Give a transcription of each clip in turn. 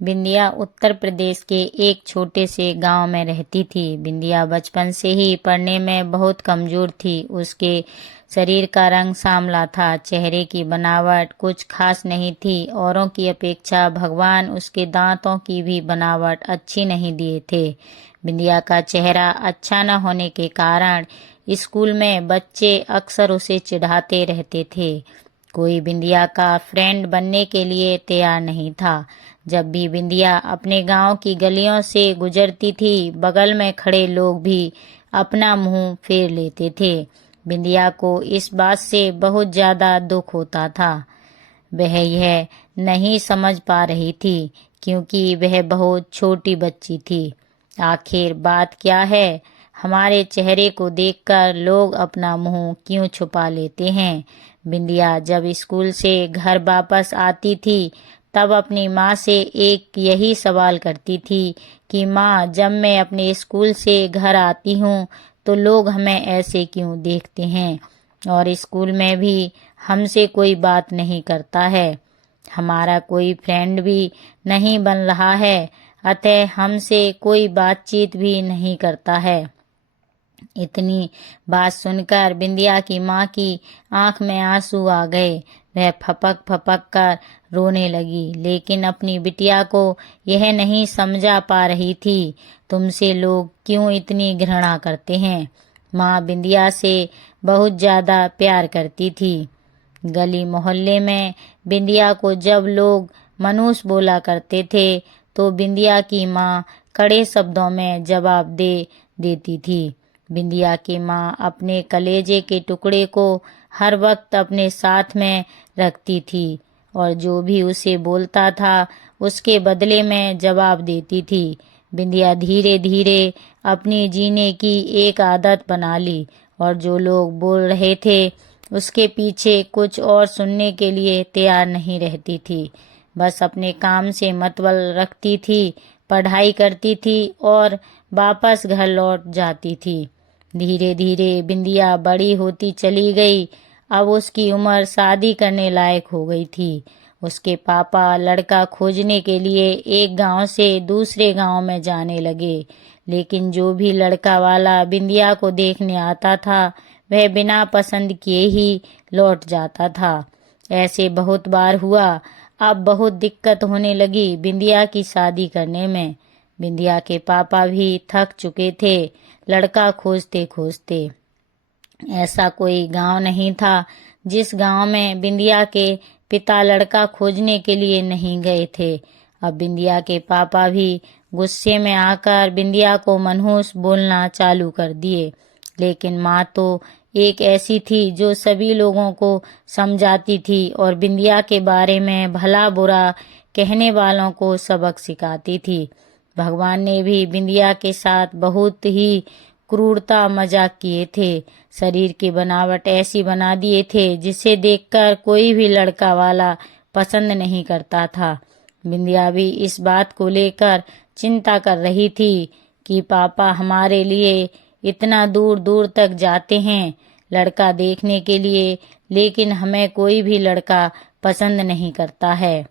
बिंदिया उत्तर प्रदेश के एक छोटे से गांव में रहती थी। बिंदिया बचपन से ही पढ़ने में बहुत कमजोर थी। उसके शरीर का रंग सांवला था, चेहरे की बनावट कुछ खास नहीं थी। औरों की अपेक्षा भगवान उसके दांतों की भी बनावट अच्छी नहीं दिए थे। बिंदिया का चेहरा अच्छा न होने के कारण स्कूल में बच्चे अक्सर उसे चिढ़ाते रहते थे। कोई बिंदिया का फ्रेंड बनने के लिए तैयार नहीं था। जब भी बिंदिया अपने गांव की गलियों से गुजरती थी, बगल में खड़े लोग भी अपना मुंह फेर लेते थे। बिंदिया को इस बात से बहुत ज्यादा दुख होता था। वह यह नहीं समझ पा रही थी क्योंकि वह बहुत छोटी बच्ची थी। आखिर बात क्या है? हमारे चेहरे को देखकर लोग अपना मुंह क्यों छुपा लेते हैं? बिंदिया जब स्कूल से घर वापस आती थी तब अपनी माँ से एक यही सवाल करती थी कि माँ, जब मैं अपने स्कूल से घर आती हूँ तो लोग हमें ऐसे क्यों देखते हैं और स्कूल में भी हमसे कोई बात नहीं करता है। हमारा कोई फ्रेंड भी नहीं बन रहा है, अतः हमसे कोई बातचीत भी नहीं करता है। इतनी बात सुनकर बिंदिया की माँ की आंख में आंसू आ गए। वह फपक फपक कर रोने लगी, लेकिन अपनी बिटिया को यह नहीं समझा पा रही थी तुमसे लोग क्यों इतनी घृणा करते हैं। माँ बिंदिया से बहुत ज्यादा प्यार करती थी। गली मोहल्ले में बिंदिया को जब लोग मनुष्य बोला करते थे तो बिंदिया की माँ कड़े शब्दों में जवाब दे देती थी। बिंदिया की माँ अपने कलेजे के टुकड़े को हर वक्त अपने साथ में रखती थी और जो भी उसे बोलता था उसके बदले में जवाब देती थी। बिंदिया धीरे धीरे अपनी जीने की एक आदत बना ली और जो लोग बोल रहे थे उसके पीछे कुछ और सुनने के लिए तैयार नहीं रहती थी। बस अपने काम से मतलब रखती थी, पढ़ाई करती थी और वापस घर लौट जाती थी। धीरे धीरे बिंदिया बड़ी होती चली गई। अब उसकी उम्र शादी करने लायक हो गई थी। उसके पापा लड़का खोजने के लिए एक गांव से दूसरे गांव में जाने लगे, लेकिन जो भी लड़का वाला बिंदिया को देखने आता था वह बिना पसंद किए ही लौट जाता था। ऐसे बहुत बार हुआ। अब बहुत दिक्कत होने लगी बिंदिया की शादी करने में। बिंदिया के पापा भी थक चुके थे लड़का खोजते खोजते। ऐसा कोई गांव नहीं था जिस गांव में बिंदिया के पिता लड़का खोजने के लिए नहीं गए थे। अब बिंदिया के पापा भी गुस्से में आकर बिंदिया को मनहूस बोलना चालू कर दिए। लेकिन माँ तो एक ऐसी थी जो सभी लोगों को समझाती थी और बिंदिया के बारे में भला बुरा कहने वालों को सबक सिखाती थी। भगवान ने भी बिंदिया के साथ बहुत ही क्रूरता मजाक किए थे। शरीर की बनावट ऐसी बना दिए थे जिसे देखकर कोई भी लड़का वाला पसंद नहीं करता था। बिंदिया भी इस बात को लेकर चिंता कर रही थी कि पापा हमारे लिए इतना दूर दूर तक जाते हैं लड़का देखने के लिए, लेकिन हमें कोई भी लड़का पसंद नहीं करता है।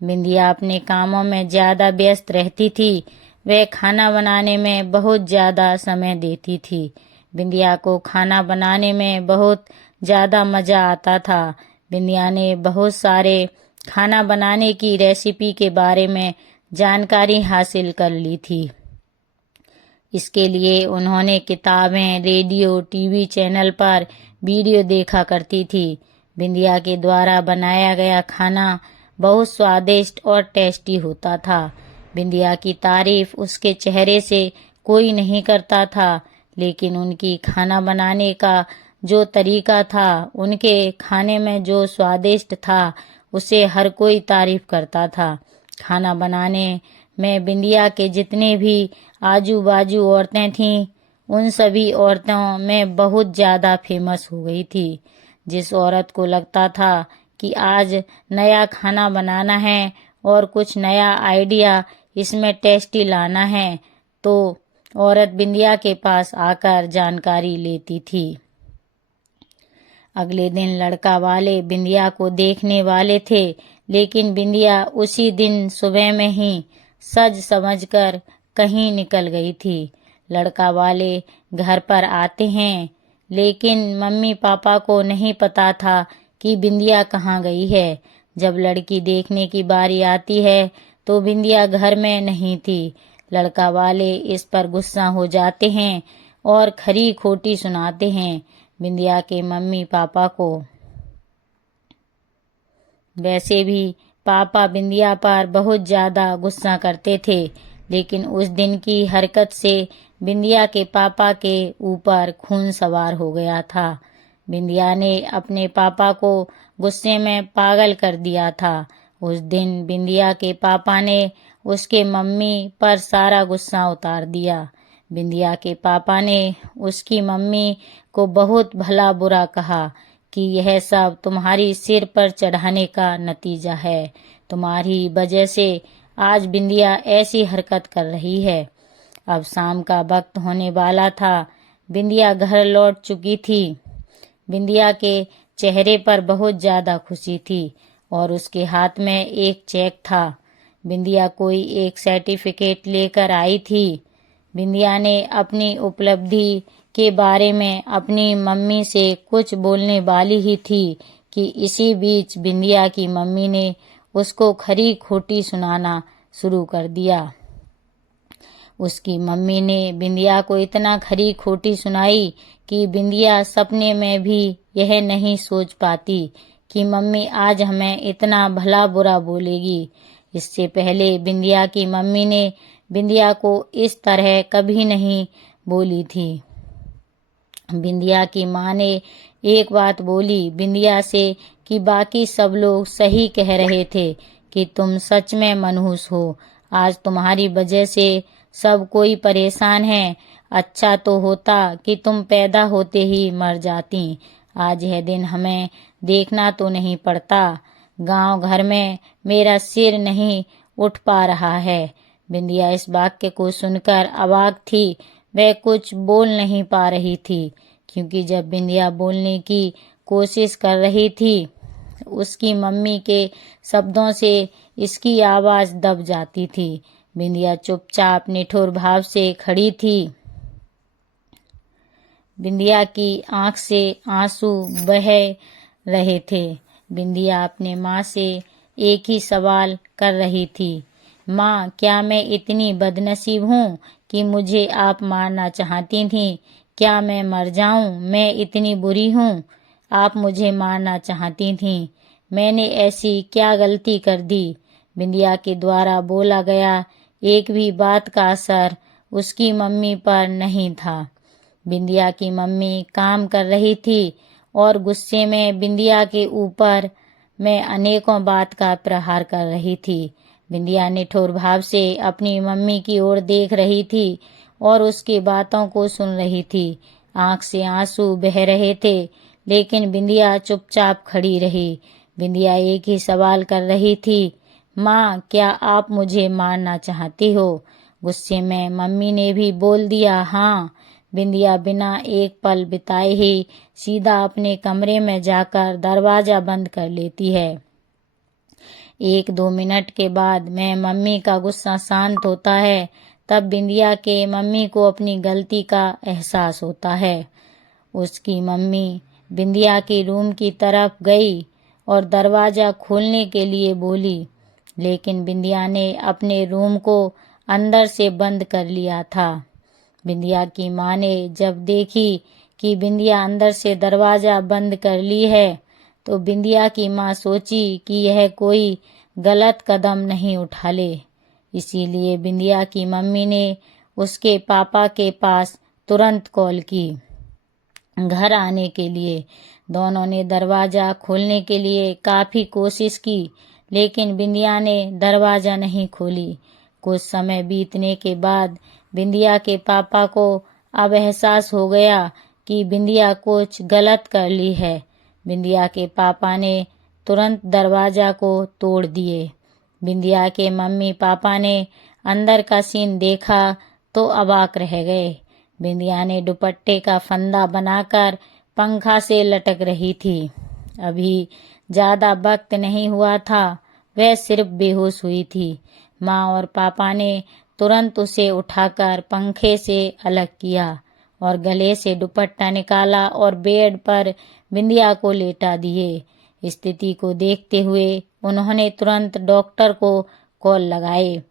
बिंदिया अपने कामों में ज्यादा व्यस्त रहती थी। वह खाना बनाने में बहुत ज्यादा समय देती थी। बिंदिया को खाना बनाने में बहुत ज्यादा मजा आता था। बिंदिया ने बहुत सारे खाना बनाने की रेसिपी के बारे में जानकारी हासिल कर ली थी। इसके लिए उन्होंने किताबें, रेडियो, टीवी चैनल पर वीडियो देखा करती थी। बिंदिया के द्वारा बनाया गया खाना बहुत स्वादिष्ट और टेस्टी होता था। बिंदिया की तारीफ उसके चेहरे से कोई नहीं करता था, लेकिन उनकी खाना बनाने का जो तरीका था, उनके खाने में जो स्वादिष्ट था, उसे हर कोई तारीफ करता था। खाना बनाने में बिंदिया के जितने भी आजू बाजू औरतें थीं, उन सभी औरतों में बहुत ज्यादा फेमस हो गई थी। जिस औरत को लगता था कि आज नया खाना बनाना है और कुछ नया आइडिया इसमें टेस्टी लाना है, तो औरत बिंदिया के पास आकर जानकारी लेती थी। अगले दिन लड़का वाले बिंदिया को देखने वाले थे, लेकिन बिंदिया उसी दिन सुबह में ही सज समझकर कहीं निकल गई थी। लड़का वाले घर पर आते हैं, लेकिन मम्मी पापा को नहीं पता था कि बिंदिया कहाँ गई है। जब लड़की देखने की बारी आती है तो बिंदिया घर में नहीं थी। लड़का वाले इस पर गुस्सा हो जाते हैं और खरी खोटी सुनाते हैं बिंदिया के मम्मी पापा को। वैसे भी पापा बिंदिया पर बहुत ज्यादा गुस्सा करते थे, लेकिन उस दिन की हरकत से बिंदिया के पापा के ऊपर खून सवार हो गया था। बिंदिया ने अपने पापा को गुस्से में पागल कर दिया था। उस दिन बिंदिया के पापा ने उसके मम्मी पर सारा गुस्सा उतार दिया। बिंदिया के पापा ने उसकी मम्मी को बहुत भला बुरा कहा कि यह सब तुम्हारी सिर पर चढ़ाने का नतीजा है। तुम्हारी वजह से आज बिंदिया ऐसी हरकत कर रही है। अब शाम का वक्त होने वाला था। बिंदिया घर लौट चुकी थी। बिंदिया के चेहरे पर बहुत ज्यादा खुशी थी और उसके हाथ में एक चेक था। बिंदिया कोई एक सर्टिफिकेट लेकर आई थी। बिंदिया ने अपनी उपलब्धि के बारे में अपनी मम्मी से कुछ बोलने वाली ही थी कि इसी बीच बिंदिया की मम्मी ने उसको खरी खोटी सुनाना शुरू कर दिया। उसकी मम्मी ने बिंदिया को इतना खरी खोटी सुनाई कि बिंदिया सपने में भी यह नहीं सोच पाती कि मम्मी आज हमें इतना भला बुरा बोलेगी। इससे पहले बिंदिया की मम्मी ने बिंदिया को इस तरह कभी नहीं बोली थी। बिंदिया की माँ ने एक बात बोली बिंदिया से कि बाकी सब लोग सही कह रहे थे कि तुम सच में मनहूस हो। आज तुम्हारी वजह से सब कोई परेशान है। अच्छा तो होता कि तुम पैदा होते ही मर जाती। आज यह दिन हमें देखना तो नहीं पड़ता। गांव घर में मेरा सिर नहीं उठ पा रहा है। बिंदिया इस वाक्य को सुनकर अवाक थी। वह कुछ बोल नहीं पा रही थी, क्योंकि जब बिंदिया बोलने की कोशिश कर रही थी उसकी मम्मी के शब्दों से इसकी आवाज दब जाती थी। बिंदिया चुपचाप निठुर भाव से खड़ी थी। बिंदिया की आंख से आंसू बह रहे थे। बिंदिया अपने माँ से एक ही सवाल कर रही थी, माँ क्या मैं इतनी बदनसीब हूँ कि मुझे आप मारना चाहती थी? क्या मैं मर जाऊं? मैं इतनी बुरी हूँ? आप मुझे मारना चाहती थी। मैंने ऐसी क्या गलती कर दी? बिंदिया के द्वारा बोला गया एक भी बात का असर उसकी मम्मी पर नहीं था। बिंदिया की मम्मी काम कर रही थी और गुस्से में बिंदिया के ऊपर में अनेकों बात का प्रहार कर रही थी। बिंदिया निठुर भाव से अपनी मम्मी की ओर देख रही थी और उसकी बातों को सुन रही थी। आंख से आंसू बह रहे थे, लेकिन बिंदिया चुपचाप खड़ी रही। बिंदिया एक ही सवाल कर रही थी, माँ क्या आप मुझे मारना चाहती हो? गुस्से में मम्मी ने भी बोल दिया, हाँ। बिंदिया बिना एक पल बिताए ही सीधा अपने कमरे में जाकर दरवाजा बंद कर लेती है। 1-2 मिनट के बाद में मम्मी का गुस्सा शांत होता है। तब बिंदिया के मम्मी को अपनी गलती का एहसास होता है। उसकी मम्मी बिंदिया के रूम की तरफ गई और दरवाजा खोलने के लिए बोली, लेकिन बिंदिया ने अपने रूम को अंदर से बंद कर लिया था। बिंदिया की माँ ने जब देखी कि बिंदिया अंदर से दरवाजा बंद कर ली है, तो बिंदिया की माँ सोची कि यह कोई गलत कदम नहीं उठा ले। इसीलिए बिंदिया की मम्मी ने उसके पापा के पास तुरंत कॉल की घर आने के लिए। दोनों ने दरवाजा खोलने के लिए काफी कोशिश की, लेकिन बिंदिया ने दरवाजा नहीं खोली। कुछ समय बीतने के बाद बिंदिया के पापा को अब एहसास हो गया कि बिंदिया कुछ गलत कर ली है। बिंदिया के पापा ने तुरंत दरवाजा को तोड़ दिए। बिंदिया के मम्मी पापा ने अंदर का सीन देखा तो अवाक रह गए। बिंदिया ने दुपट्टे का फंदा बनाकर पंखा से लटक रही थी। अभी ज्यादा वक्त नहीं हुआ था वह सिर्फ बेहोश हुई थी। माँ और पापा ने तुरंत उसे उठाकर पंखे से अलग किया और गले से दुपट्टा निकाला और बेड पर बिंदिया को लेटा दिए। स्थिति को देखते हुए उन्होंने तुरंत डॉक्टर को कॉल लगाए।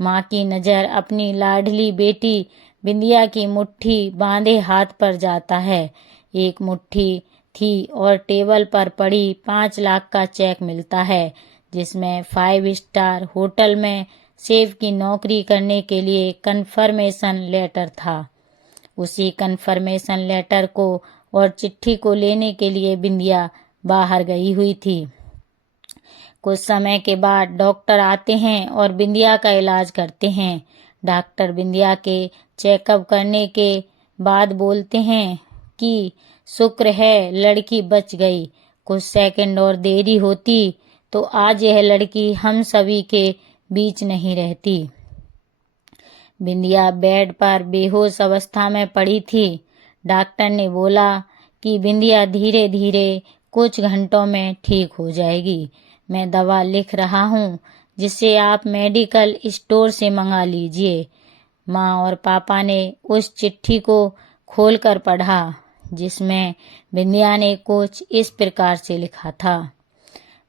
माँ की नजर अपनी लाडली बेटी बिंदिया की मुट्ठी बांधे हाथ पर जाता है। एक मुट्ठी थी और टेबल पर पड़ी 5 लाख का चेक मिलता है, जिसमें 5 स्टार होटल में शेफ की नौकरी करने के लिए कन्फर्मेशन लेटर था। उसी कन्फर्मेशन लेटर को और चिट्ठी को लेने के लिए बिंदिया बाहर गई हुई थी। कुछ समय के बाद डॉक्टर आते हैं और बिंदिया का इलाज करते हैं। डॉक्टर बिंदिया के चेकअप करने के बाद बोलते हैं कि शुक्र है लड़की बच गई। कुछ सेकंड और देरी होती तो आज यह लड़की हम सभी के बीच नहीं रहती। बिंदिया बेड पर बेहोश अवस्था में पड़ी थी। डॉक्टर ने बोला कि बिंदिया धीरे धीरे कुछ घंटों में ठीक हो जाएगी। मैं दवा लिख रहा हूँ जिसे आप मेडिकल स्टोर से मंगा लीजिए। माँ और पापा ने उस चिट्ठी को खोलकर पढ़ा जिसमें बिंदिया ने कुछ इस प्रकार से लिखा था।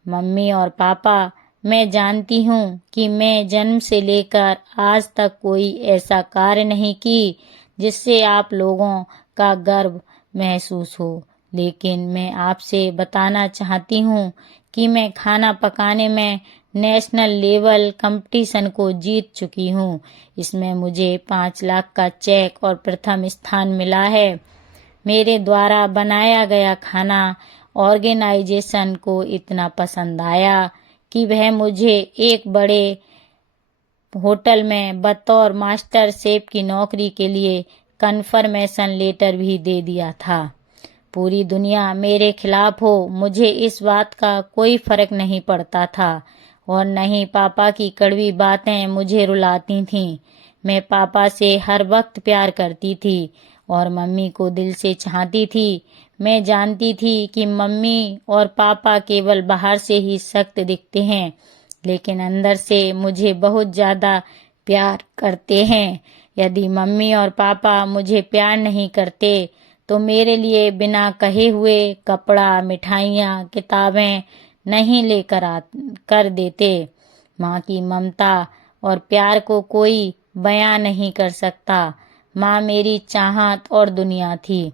मम्मी और पापा, मैं जानती हूँ कि मैं जन्म से लेकर आज तक कोई ऐसा कार्य नहीं की जिससे आप लोगों का गर्व महसूस हो, लेकिन मैं आपसे बताना चाहती हूँ कि मैं खाना पकाने में नेशनल लेवल कंपटीशन को जीत चुकी हूँ। इसमें मुझे 5 लाख का चेक और प्रथम स्थान मिला है। मेरे द्वारा बनाया गया खाना ऑर्गेनाइजेशन को इतना पसंद आया कि वह मुझे एक बड़े होटल में बतौर मास्टर शेफ की नौकरी के लिए कन्फर्मेशन लेटर भी दे दिया था। पूरी दुनिया मेरे खिलाफ हो, मुझे इस बात का कोई फर्क नहीं पड़ता था और न ही पापा की कड़वी बातें मुझे रुलाती थीं। मैं पापा से हर वक्त प्यार करती थी और मम्मी को दिल से चाहती थी। मैं जानती थी कि मम्मी और पापा केवल बाहर से ही सख्त दिखते हैं, लेकिन अंदर से मुझे बहुत ज्यादा प्यार करते हैं। यदि मम्मी और पापा मुझे प्यार नहीं करते तो मेरे लिए बिना कहे हुए कपड़ा, मिठाइयाँ, किताबें नहीं लेकर कर देते। माँ की ममता और प्यार को कोई बयां नहीं कर सकता। माँ मेरी चाहत और दुनिया थी।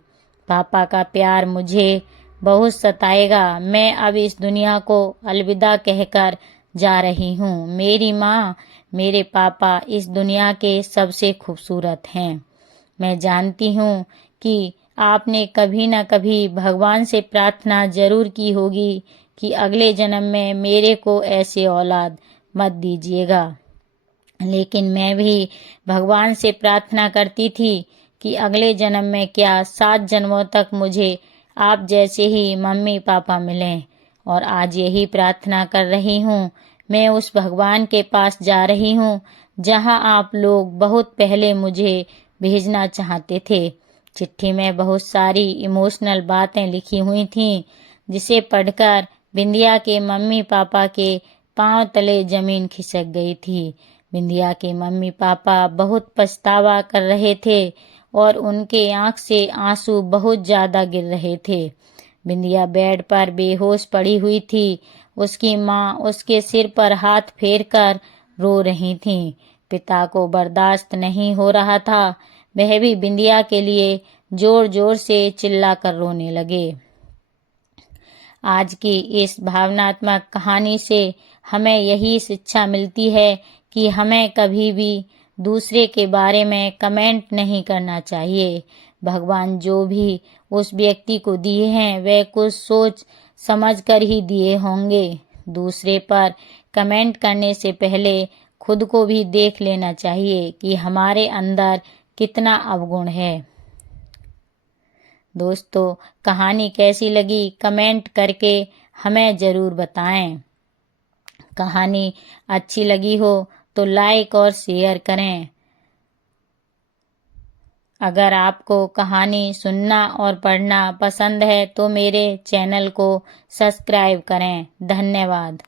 पापा का प्यार मुझे बहुत सताएगा। मैं अब इस दुनिया को अलविदा कहकर जा रही हूँ। मेरी माँ, मेरे पापा इस दुनिया के सबसे खूबसूरत हैं। मैं जानती हूँ कि आपने कभी न कभी भगवान से प्रार्थना जरूर की होगी कि अगले जन्म में मेरे को ऐसे औलाद मत दीजिएगा, लेकिन मैं भी भगवान से प्रार्थना करती थी कि अगले जन्म में क्या 7 जन्मों तक मुझे आप जैसे ही मम्मी पापा मिलें, और आज यही प्रार्थना कर रही हूँ। मैं उस भगवान के पास जा रही हूँ जहाँ आप लोग बहुत पहले मुझे भेजना चाहते थे। चिट्ठी में बहुत सारी इमोशनल बातें लिखी हुई थीं, जिसे पढ़कर बिंदिया के मम्मी पापा के पांव तले जमीन खिसक गई थी। बिंदिया के मम्मी पापा बहुत पछतावा कर रहे थे और उनके आंख से आंसू बहुत ज्यादा गिर रहे थे। बिंदिया बेड पर बेहोश पड़ी हुई थी। उसकी माँ उसके सिर पर हाथ फेरकर रो रही थी। पिता को बर्दाश्त नहीं हो रहा था। वह भी बिंदिया के लिए जोर जोर से चिल्लाकर रोने लगे। आज की इस भावनात्मक कहानी से हमें यही शिक्षा मिलती है कि हमें कभी भी दूसरे के बारे में कमेंट नहीं करना चाहिए। भगवान जो भी उस व्यक्ति को दिए हैं वे कुछ सोच समझ कर ही दिए होंगे। दूसरे पर कमेंट करने से पहले खुद को भी देख लेना चाहिए कि हमारे अंदर कितना अवगुण है। दोस्तों, कहानी कैसी लगी कमेंट करके हमें जरूर बताएं। कहानी अच्छी लगी हो तो लाइक और शेयर करें। अगर आपको कहानी सुनना और पढ़ना पसंद है तो मेरे चैनल को सब्सक्राइब करें। धन्यवाद।